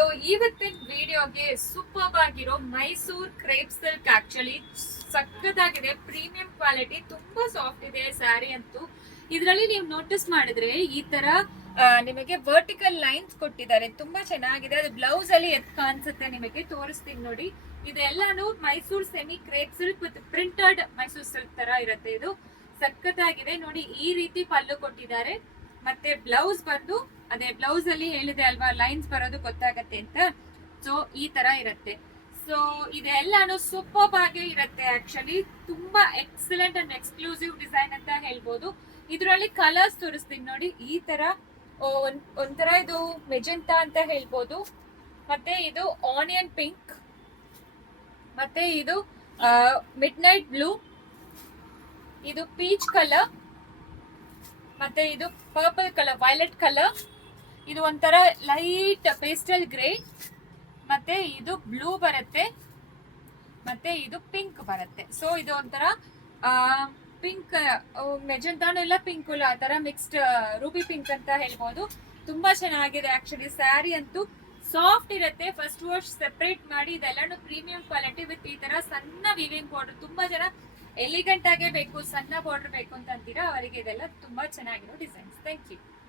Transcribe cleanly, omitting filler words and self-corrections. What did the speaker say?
So ಇವತ್ತಿನ ವಿಡಿಯೋಗೆ super ಆಗಿರೋ ಮೈಸೂರ್ ಕ್ರೇಪ್ ಸಿಲ್ಕ್ ಆಕ್ಚುಲಿ ಸಕ್ಕತ್ತಾಗಿದೆ. ಪ್ರೀಮಿಯಂ ಕ್ವಾಲಿಟಿ, ತುಂಬಾ ಸಾಫ್ಟ್ ಇದೆ ಸ್ಯಾರಿ ಅಂತೂ. ಇದರಲ್ಲಿ ನೀವು ನೋಟಿಸ್ ಮಾಡಿದ್ರೆ ಈ ತರ ನಿಮಗೆ ವರ್ಟಿಕಲ್ ಲೈನ್ಸ್ ಕೊಟ್ಟಿದ್ದಾರೆ, ತುಂಬಾ ಚೆನ್ನಾಗಿದೆ. ಅದು ಬ್ಲೌಸ್ ಅಲ್ಲಿ ಎತ್ ಕಾಣಿಸುತ್ತೆ, ನಿಮಗೆ ತೋರಿಸ್ತೀನಿ ನೋಡಿ. ಇದೆಲ್ಲಾನು Mysore semi crepe silk with printed Mysore silk ತರ ಇರುತ್ತೆ. ಇದು ಸಕ್ಕತ್ತಾಗಿದೆ ನೋಡಿ. ಈ ರೀತಿ ಪಲ್ಲು ಕೊಟ್ಟಿದ್ದಾರೆ, ಮತ್ತೆ ಬ್ಲೌಸ್ ಬಂದು ಅದೇ ಬ್ಲೌಸ್ ಅಲ್ಲಿ ಹೇಳಿದೆ ಅಲ್ವಾ, ಲೈನ್ಸ್ ಬರೋದು ಗೊತ್ತಾಗತ್ತೆ ಅಂತ. ಸೊ ಈ ತರ ಇರುತ್ತೆ. ಸೊ ಇದೆಲ್ಲಾನು ಸೂಪರ್ ಆಗಿ ಇರುತ್ತೆ ಆಕ್ಚುಲಿ. ತುಂಬಾ ಎಕ್ಸಲೆಂಟ್ ಅಂಡ್ ಎಕ್ಸ್ಕ್ಲೂಸಿವ್ ಡಿಸೈನ್ ಅಂತ ಹೇಳ್ಬೋದು. ಇದರಲ್ಲಿ ಕಲರ್ಸ್ ತೋರಿಸ್ತೀನಿ ನೋಡಿ. ಈ ತರ ಒಂಥರ ಇದು ಮೆಜೆಂಟಾ ಅಂತ ಹೇಳ್ಬೋದು, ಮತ್ತೆ ಇದು ಆನಿಯನ್ ಪಿಂಕ್, ಮತ್ತೆ ಇದು ಮಿಡ್ ನೈಟ್ ಬ್ಲೂ, ಇದು ಪೀಚ್ ಕಲರ್, ಮತ್ತೆ ಇದು ಪರ್ಪಲ್ ಕಲರ್, ವೈಲೆಟ್ ಕಲರ್, ಇದು ಒಂಥರ ಲೈಟ್ ಪೇಸ್ಟಲ್ ಗ್ರೇ, ಮತ್ತೆ ಇದು ಬ್ಲೂ ಬರುತ್ತೆ, ಮತ್ತೆ ಇದು ಪಿಂಕ್ ಬರುತ್ತೆ. ಸೊ ಇದು ಒಂಥರ ಪಿಂಕ್, ಮೆಜೆಂಟಾನು ಇಲ್ಲ ಪಿಂಕ್ ಇಲ್ಲ, ಆ ತರ ಮಿಕ್ಸ್ಡ್ ರೂಬಿ ಪಿಂಕ್ ಅಂತ ಹೇಳ್ಬೋದು. ತುಂಬಾ ಚೆನ್ನಾಗಿದೆ ಆಕ್ಚುಲಿ. ಸ್ಯಾರಿ ಅಂತೂ ಸಾಫ್ಟ್ ಇರುತ್ತೆ. ಫಸ್ಟ್ ವಾಶ್ ಸೆಪರೇಟ್ ಮಾಡಿ. ಇದೆಲ್ಲಾನು ಪ್ರೀಮಿಯಂ ಕ್ವಾಲಿಟಿ ವಿತ್ ಈ ತರ ಸಣ್ಣ ವಿವಿಂಗ್ ಬಾರ್ಡರ್. ತುಂಬಾ ಜನ ಎಲಿಗೆಂಟ್ ಆಗೇ ಬೇಕು, ಸಣ್ಣ ಬಾರ್ಡರ್ ಬೇಕು ಅಂತ ಅಂತೀರಾ, ಅವರಿಗೆ ಇದೆಲ್ಲ ತುಂಬಾ ಚೆನ್ನಾಗಿರೋ ಡಿಸೈನ್ಸ್. Thank you.